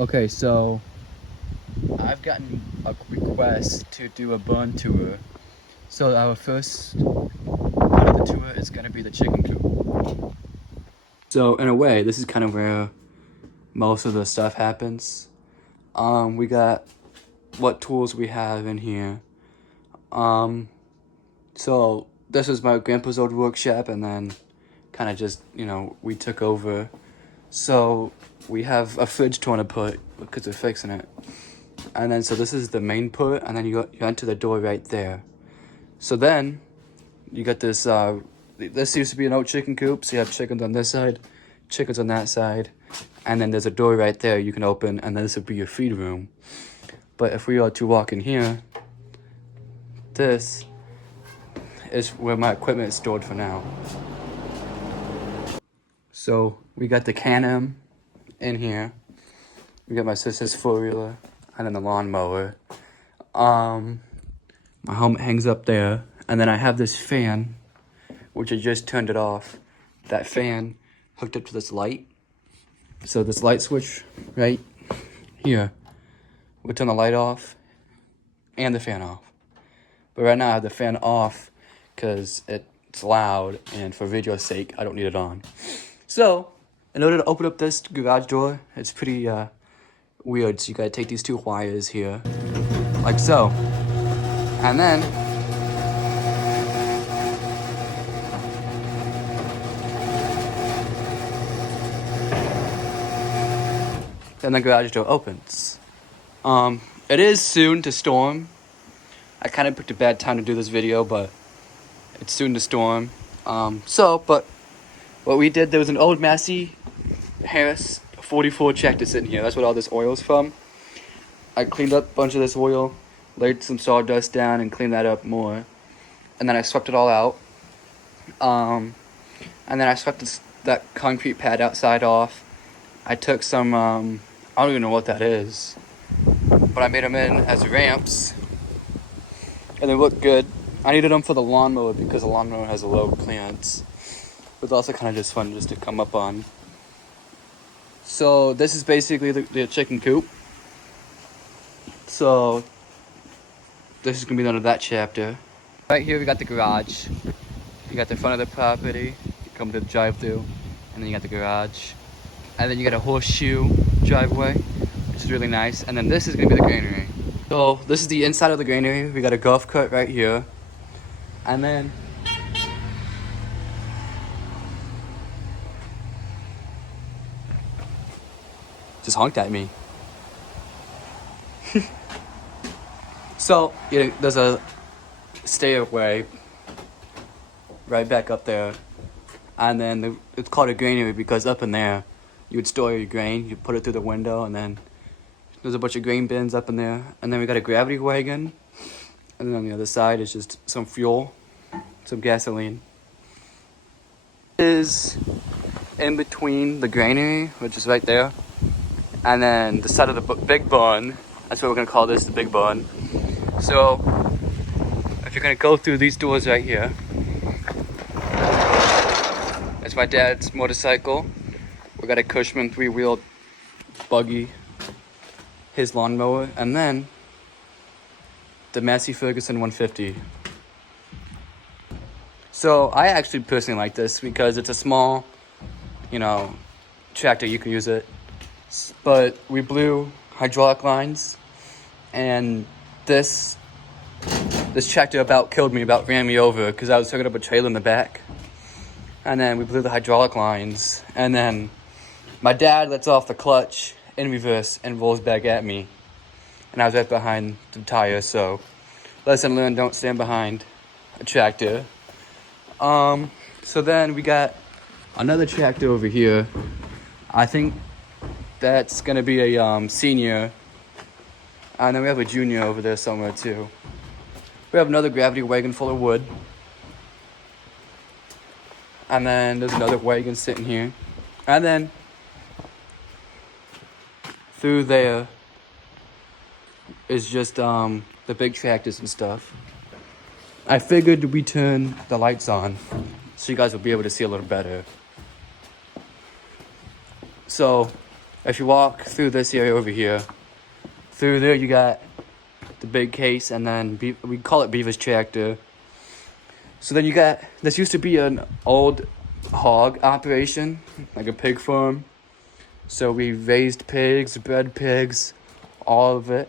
Okay, so I've gotten a request to do a barn tour. So our first part of the tour is gonna be the chicken coop. So in a way, this is kind of where most of the stuff happens. We got what tools we have in here. So this is my grandpa's old workshop, and then kind of just, we took over. So we have a fridge to want to put because we're fixing it. And then, so this is the main put, and then you enter the door right there. So then, you got this, this used to be an old chicken coop, so you have chickens on this side, chickens on that side, and then there's a door right there you can open, and then this would be your feed room. But if we are to walk in here, this is where my equipment is stored for now. So, we got the Can-Am in here. We got my sister's four-wheeler, and then the lawnmower. My helmet hangs up there, and then I have this fan, which I just turned it off. That fan hooked up to this light. So this light switch right here would turn the light off and the fan off. But right now I have the fan off because it's loud, and for video's sake, I don't need it on. So, in order to open up this garage door, it's pretty weird. So you gotta take these two wires here, like so. And then the garage door opens. It is soon to storm. I kind of picked a bad time to do this video, but it's soon to storm. But what we did, there was an old Massey Harris 44 tractor sitting here. That's what all this oil's from. I cleaned up a bunch of this oil, laid some sawdust down, and cleaned that up more. And then I swept it all out. And then I swept that concrete pad outside off. I took some, I don't even know what that is, but I made them in as ramps, and they look good. I needed them for the lawnmower because the lawnmower has a low clearance. But it's also kind of just fun just to come up on. So this is basically the chicken coop. So this is gonna be the end of that chapter. Right here we got the garage. You got the front of the property. You come to the drive-through, and then you got the garage, and then you got a horseshoe driveway, which is really nice. And then this is gonna be the granary. So this is the inside of the granary. We got a golf cart right here, and then just honked at me. So there's a stairway right back up there, and then it's called a granary because up in there you would store your grain. You put it through the window, and then there's a bunch of grain bins up in there. And then we got a gravity wagon, and then on the other side is just some fuel, some gasoline. It is in between the granary, which is right there, and then the side of the big barn. That's what we're gonna call this, the big barn. So if you're gonna go through these doors right here, that's my dad's motorcycle. We got a Cushman 3-wheel buggy, his lawnmower, and then the Massey Ferguson 150. So I actually personally like this because it's a small, tractor. You can use it, but we blew hydraulic lines, and this tractor about ran me over because I was hooking up a trailer in the back. And then we blew the hydraulic lines, and then my dad lets off the clutch in reverse and rolls back at me. And I was right behind the tire, so lesson learned, don't stand behind a tractor. So then we got another tractor over here. I think that's gonna be a senior. And then we have a junior over there somewhere too. We have another gravity wagon full of wood. And then there's another wagon sitting here. And then through there is just the big tractors and stuff. I figured we turn the lights on so you guys will be able to see a little better. So If you walk through this area over here, through there you got the big case, and then we call it Beaver's tractor. So then you got, this used to be an old hog operation, like a pig farm. So we raised pigs, bred pigs, all of it.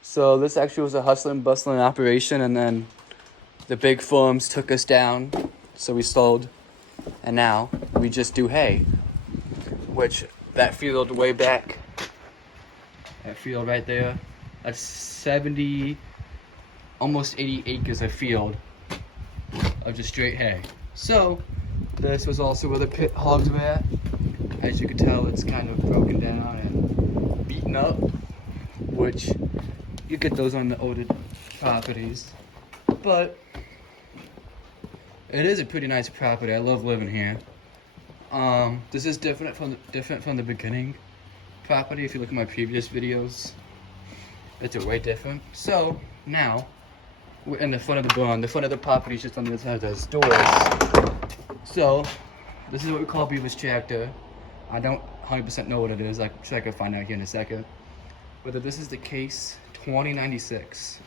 So this actually was a hustling, bustling operation, and then the big farms took us down, so we sold, and now we just do hay, which that field way back, that field right there, that's 70, almost 80 acres of field of just straight hay. So this was also where the pit hogs were at. As you can tell, it's kind of broken down and beaten up, which you get those on the older properties. But it is a pretty nice property. I love living here. This is different from the beginning property. If you look at my previous videos, it's way different. So now we're in the front of the barn. The front of the property is just on the other side. There's doors. So this is what we call Beaver's tractor. I don't 100% know what it is. I'm sure I can find out here in a second. Whether this is the case 2096.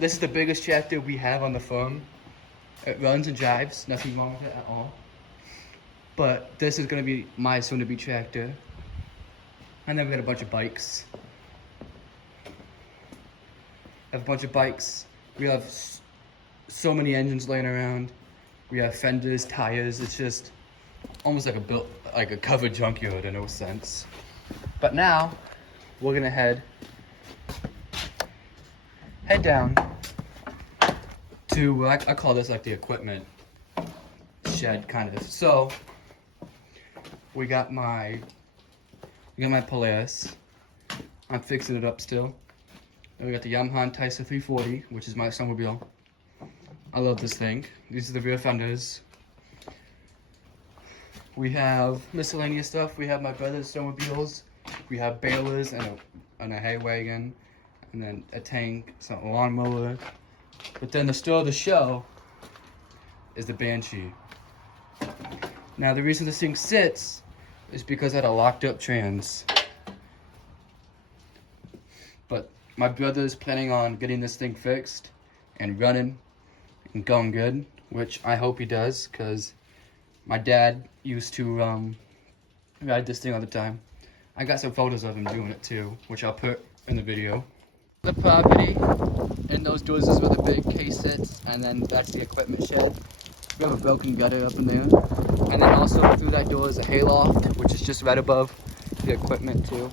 This is the biggest tractor we have on the farm. It runs and drives, nothing wrong with it at all. But this is gonna be my soon-to-be tractor. And then we got a bunch of bikes. I have a bunch of bikes. We have so many engines laying around. We have fenders, tires. It's just almost like a covered junkyard in no sense. But now we're gonna head down to I call this like the equipment shed kind of. So we got my Polaris. I'm fixing it up still. And we got the Yamaha Tyson 340, which is my snowmobile. I love this thing. These are the rear fenders. We have miscellaneous stuff. We have my brother's snowmobiles. We have balers and a hay wagon, and then a tank, a lawnmower. But then the star of the show is the Banshee. Now the reason this thing sits is because I had a locked up trans. But my brother is planning on getting this thing fixed and running and going good, which I hope he does, because my dad used to ride this thing all the time. I got some photos of him doing it too, which I'll put in the video. The property, and those doors is where the big case sits, and then that's the equipment shed. We have a broken gutter up in there. And then also through that door is a hayloft, which is just right above the equipment too.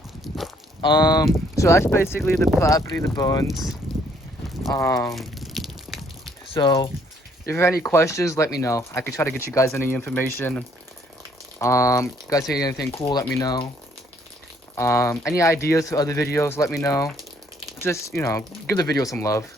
So that's basically the property, the bones. So if you have any questions, let me know. I can try to get you guys any information. You guys see anything cool, let me know. Any ideas for other videos, let me know. Just, give the video some love.